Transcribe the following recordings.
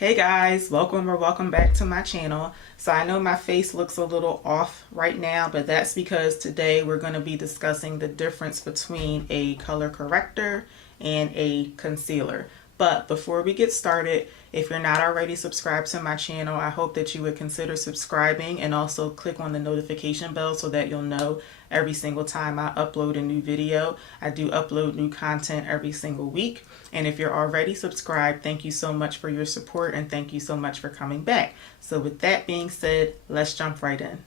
Hey guys, welcome or welcome back to my channel. So I know my face looks a little off right now, but that's because today we're going to be discussing the difference between a color corrector and a concealer. But before we get started, if you're not already subscribed to my channel, I hope that you would consider subscribing and also click on the notification bell so that you'll know every single time I upload a new video. I do upload new content every single week. And if you're already subscribed, thank you so much for your support and thank you so much for coming back. So with that being said, let's jump right in.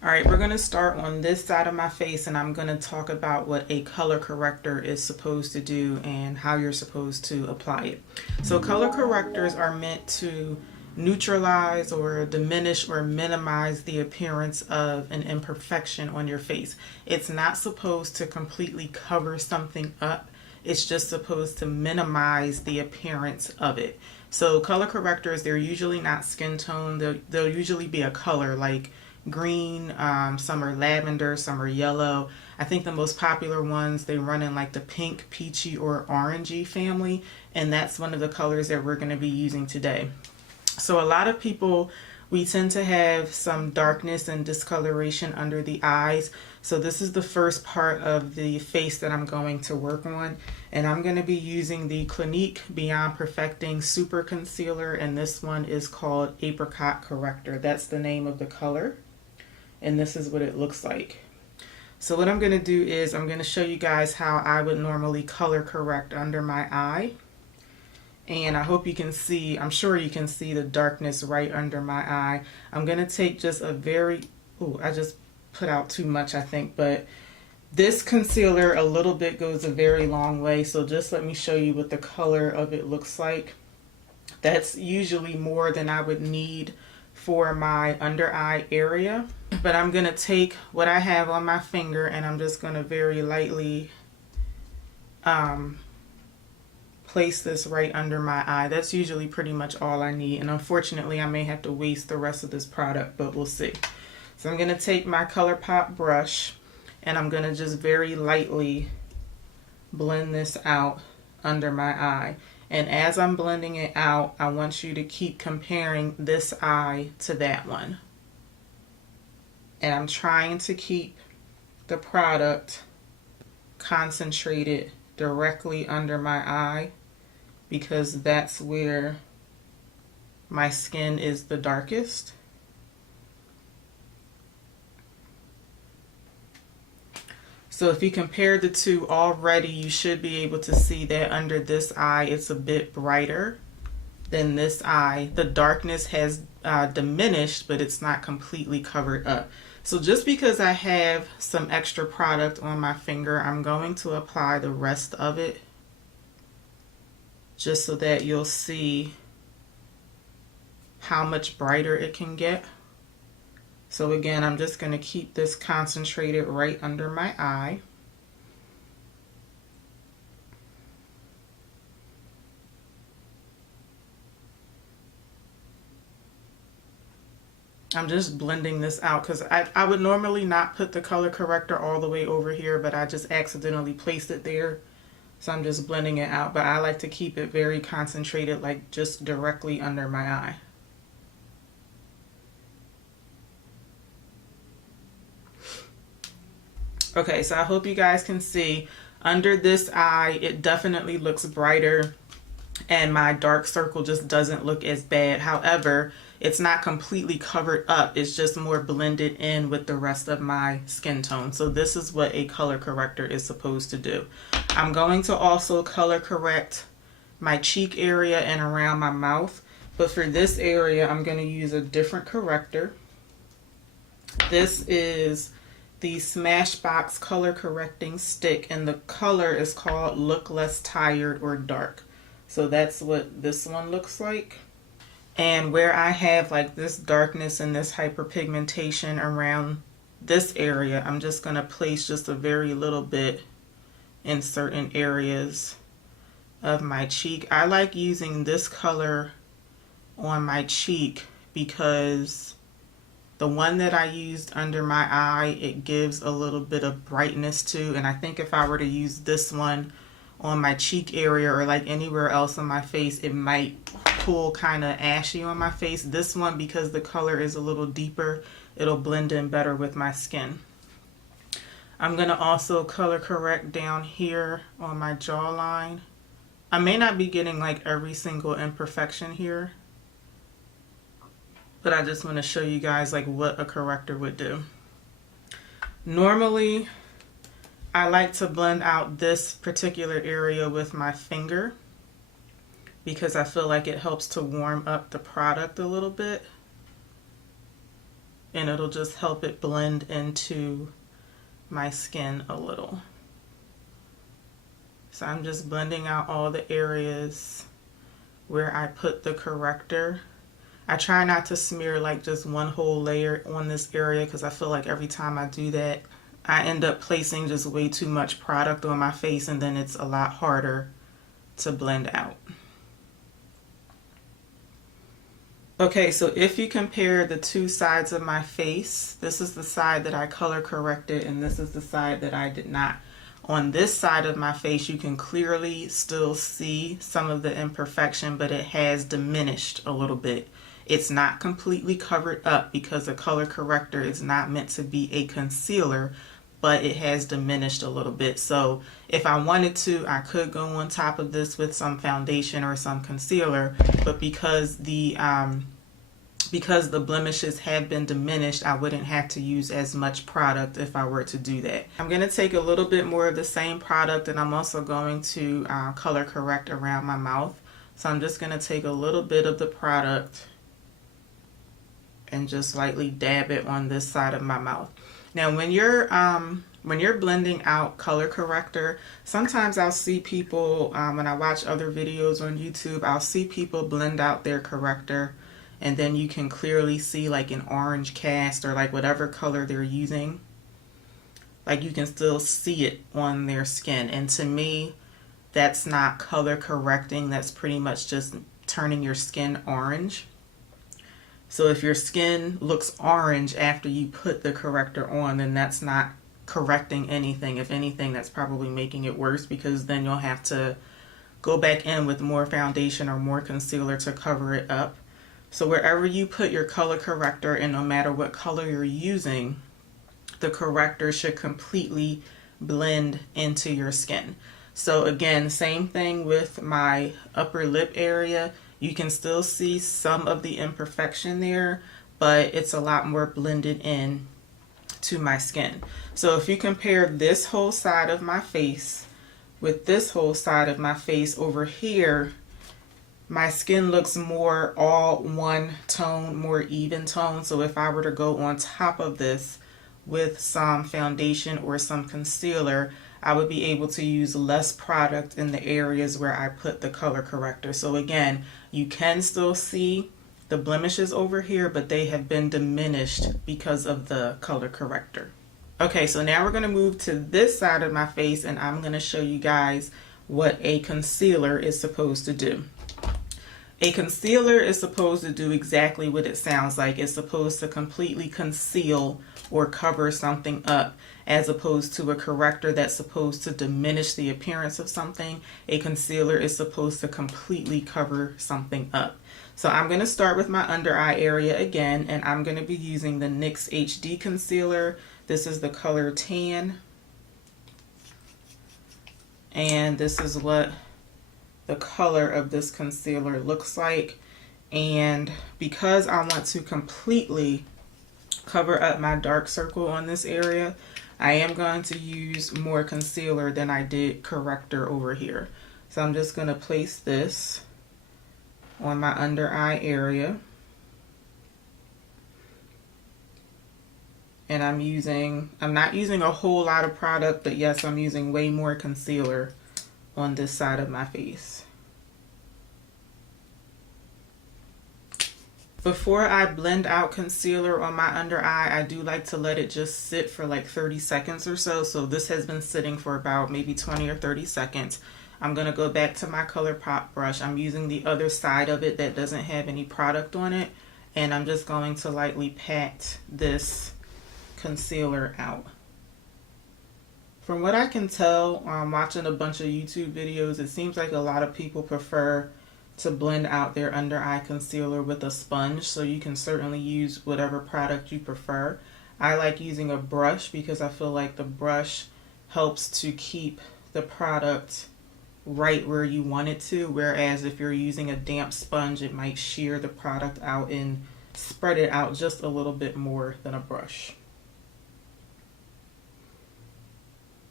All right, we're going to start on this side of my face and I'm going to talk about what a color corrector is supposed to do and how you're supposed to apply it. So color correctors are meant to neutralize or diminish or minimize the appearance of an imperfection on your face. It's not supposed to completely cover something up. It's just supposed to minimize the appearance of it. So color correctors, they're usually not skin tone. They'll usually be a color like green, some are lavender, some are yellow. I think the most popular ones, they run in like the pink, peachy, or orangey family, and that's one of the colors that we're going to be using today. So a lot of people, we tend to have some darkness and discoloration under the eyes. So this is the first part of the face that I'm going to work on. And I'm going to be using the Clinique Beyond Perfecting Super Concealer. And this one is called Apricot Corrector. That's the name of the color. And this is what it looks like. So what I'm going to do is I'm going to show you guys how I would normally color correct under my eye. And I hope you can see, I'm sure you can see the darkness right under my eye. I'm going to take just a very, I just put out too much I think, but this concealer a little bit goes a very long way. So just let me show you what the color of it looks like. That's usually more than I would need for my under eye area. But I'm going to take what I have on my finger and I'm just going to very lightly place this right under my eye. That's usually pretty much all I need. And unfortunately, I may have to waste the rest of this product, but we'll see. So I'm going to take my ColourPop brush and I'm going to just very lightly blend this out under my eye. And as I'm blending it out, I want you to keep comparing this eye to that one. And I'm trying to keep the product concentrated directly under my eye because that's where my skin is the darkest. So if you compare the two already, you should be able to see that under this eye, it's a bit brighter than this eye. The darkness has diminished, but it's not completely covered up. So just because I have some extra product on my finger, I'm going to apply the rest of it just so that you'll see how much brighter it can get. So again, I'm just going to keep this concentrated right under my eye. I'm just blending this out because I would normally not put the color corrector all the way over here, but I just accidentally placed it there. So I'm just blending it out, but I like to keep it very concentrated, like just directly under my eye. Okay, so I hope you guys can see under this eye, it definitely looks brighter and my dark circle just doesn't look as bad. However, it's not completely covered up. It's just more blended in with the rest of my skin tone. So this is what a color corrector is supposed to do. I'm going to also color correct my cheek area and around my mouth. But for this area, I'm going to use a different corrector. This is the Smashbox color correcting stick and the color is called Look Less Tired or Dark. So that's what this one looks like. And where I have like this darkness and this hyperpigmentation around this area, I'm just going to place just a very little bit in certain areas of my cheek. I like using this color on my cheek because the one that I used under my eye, it gives a little bit of brightness too. And I think if I were to use this one on my cheek area or like anywhere else on my face, it might pull kind of ashy on my face. This one, because the color is a little deeper, it'll blend in better with my skin. I'm going to also color correct down here on my jawline. I may not be getting like every single imperfection here, but I just want to show you guys like what a corrector would do. Normally, I like to blend out this particular area with my finger because I feel like it helps to warm up the product a little bit, and it'll just help it blend into my skin a little. So I'm just blending out all the areas where I put the corrector. I try not to smear like just one whole layer on this area because I feel like every time I do that, I end up placing just way too much product on my face, and then it's a lot harder to blend out. Okay, so if you compare the two sides of my face, this is the side that I color corrected and this is the side that I did not. On this side of my face, you can clearly still see some of the imperfection, but it has diminished a little bit. It's not completely covered up because a color corrector is not meant to be a concealer, but it has diminished a little bit. So if I wanted to, I could go on top of this with some foundation or some concealer, but because the blemishes have been diminished, I wouldn't have to use as much product if I were to do that. I'm going to take a little bit more of the same product, and I'm also going to color correct around my mouth. So I'm just going to take a little bit of the product and just lightly dab it on this side of my mouth. Now when you're blending out color corrector, sometimes I'll see people, when I watch other videos on YouTube, I'll see people blend out their corrector and then you can clearly see like an orange cast or like whatever color they're using. Like you can still see it on their skin. And to me, that's not color correcting. That's pretty much just turning your skin orange. So if your skin looks orange after you put the corrector on, then that's not correcting anything. If anything, that's probably making it worse because then you'll have to go back in with more foundation or more concealer to cover it up. So wherever you put your color corrector, and no matter what color you're using, the corrector should completely blend into your skin. So again, same thing with my upper lip area. You can still see some of the imperfection there, but it's a lot more blended in to my skin. So if you compare this whole side of my face with this whole side of my face over here, my skin looks more all one tone, more even tone. So if I were to go on top of this with some foundation or some concealer, I would be able to use less product in the areas where I put the color corrector. So again, you can still see the blemishes over here, but they have been diminished because of the color corrector. Okay, so now we're going to move to this side of my face and I'm going to show you guys what a concealer is supposed to do. A concealer is supposed to do exactly what it sounds like. It's supposed to completely conceal or cover something up, as opposed to a corrector that's supposed to diminish the appearance of something. A concealer is supposed to completely cover something up. So I'm going to start with my under eye area again, and I'm going to be using the NYX HD Concealer. This is the color Tan. And this is what the color of this concealer looks like. And because I want to completely cover up my dark circle on this area, I am going to use more concealer than I did corrector over here. So I'm just going to place this on my under eye area. And I'm not using a whole lot of product, but yes, I'm using way more concealer on this side of my face. Before I blend out concealer on my under eye, I do like to let it just sit for like 30 seconds or so. So this has been sitting for about maybe 20 or 30 seconds. I'm going to go back to my ColourPop brush. I'm using the other side of it that doesn't have any product on it. And I'm just going to lightly pat this concealer out. From what I can tell, watching a bunch of YouTube videos, it seems like a lot of people prefer to blend out their under eye concealer with a sponge, so you can certainly use whatever product you prefer. I like using a brush because I feel like the brush helps to keep the product right where you want it to, whereas if you're using a damp sponge, it might shear the product out and spread it out just a little bit more than a brush.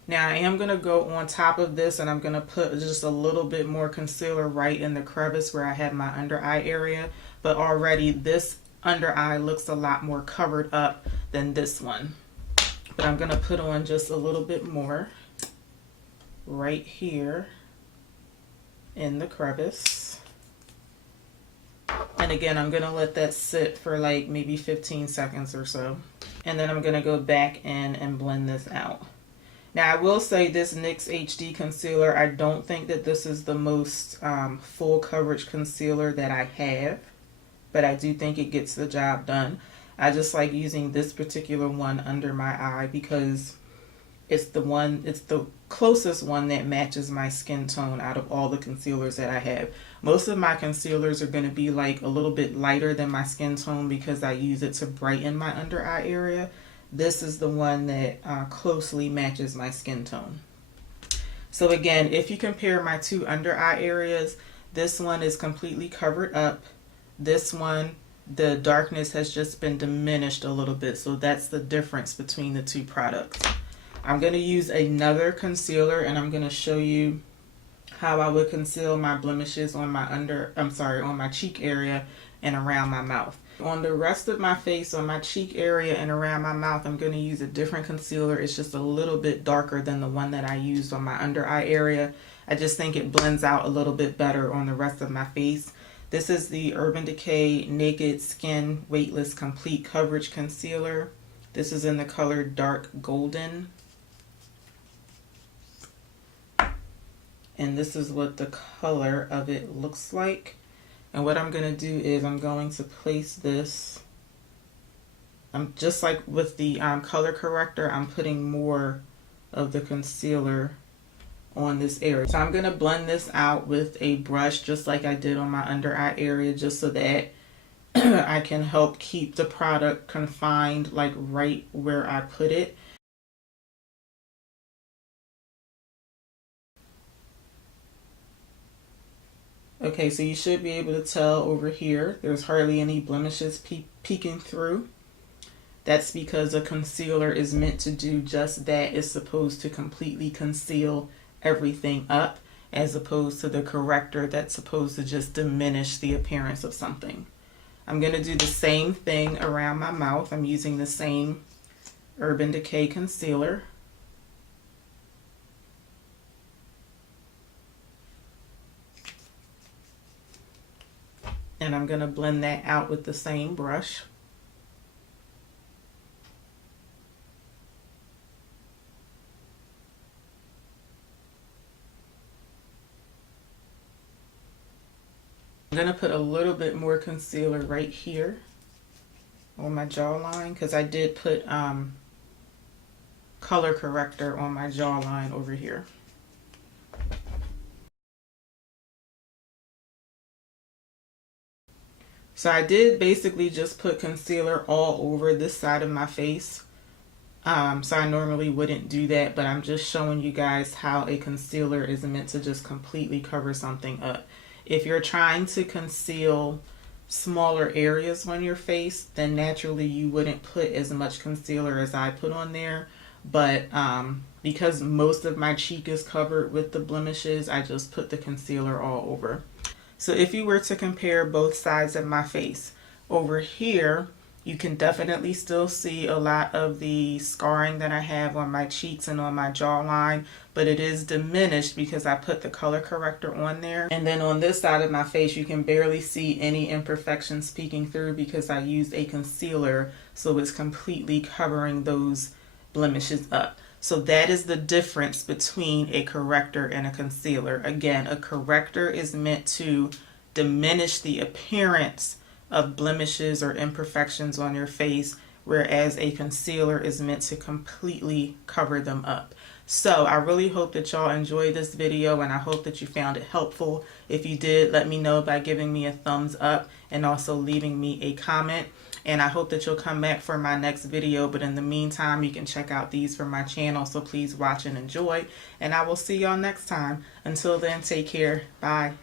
Now I am going to go on top of this and I'm going to put just a little bit more concealer right in the crevice where I have my under eye area, but already this under eye looks a lot more covered up than this one. But I'm going to put on just a little bit more right here in the crevice. And again, I'm going to let that sit for like maybe 15 seconds or so. And then I'm going to go back in and blend this out. Now I will say this NYX HD Concealer, I don't think that this is the most full coverage concealer that I have, but I do think it gets the job done. I just like using this particular one under my eye because it's the closest one that matches my skin tone out of all the concealers that I have. Most of my concealers are going to be like a little bit lighter than my skin tone because I use it to brighten my under eye area. This is the one that closely matches my skin tone. So again, if you compare my two under eye areas, this one is completely covered up. This one, the darkness has just been diminished a little bit. So that's the difference between the two products. I'm going to use another concealer and I'm going to show you how I would conceal my blemishes on my on my cheek area and around my mouth. On the rest of my face, on my cheek area and around my mouth, I'm going to use a different concealer. It's just a little bit darker than the one that I used on my under eye area. I just think it blends out a little bit better on the rest of my face. This is the Urban Decay Naked Skin Weightless Complete Coverage Concealer. This is in the color Dark Golden. And this is what the color of it looks like. And what I'm going to do is I'm going to place this, just like with the color corrector, I'm putting more of the concealer on this area. So I'm going to blend this out with a brush just like I did on my under eye area, just so that I can help keep the product confined like right where I put it. Okay, so you should be able to tell over here, there's hardly any blemishes peeking through. That's because a concealer is meant to do just that. It's supposed to completely conceal everything up, as opposed to the corrector that's supposed to just diminish the appearance of something. I'm going to do the same thing around my mouth. I'm using the same Urban Decay concealer. And I'm going to blend that out with the same brush. I'm going to put a little bit more concealer right here on my jawline because I did put color corrector on my jawline over here. So I did basically just put concealer all over this side of my face. So I normally wouldn't do that, but I'm just showing you guys how a concealer is meant to just completely cover something up. If you're trying to conceal smaller areas on your face, then naturally you wouldn't put as much concealer as I put on there. But because most of my cheek is covered with the blemishes, I just put the concealer all over. So if you were to compare both sides of my face, over here, you can definitely still see a lot of the scarring that I have on my cheeks and on my jawline, but it is diminished because I put the color corrector on there. And then on this side of my face, you can barely see any imperfections peeking through because I used a concealer, so it's completely covering those blemishes up. So that is the difference between a corrector and a concealer. Again, a corrector is meant to diminish the appearance of blemishes or imperfections on your face, whereas a concealer is meant to completely cover them up. So I really hope that y'all enjoyed this video, and I hope that you found it helpful. If you did, let me know by giving me a thumbs up and also leaving me a comment. And I hope that you'll come back for my next video. But in the meantime, you can check out these from my channel. So please watch and enjoy. And I will see y'all next time. Until then, take care. Bye.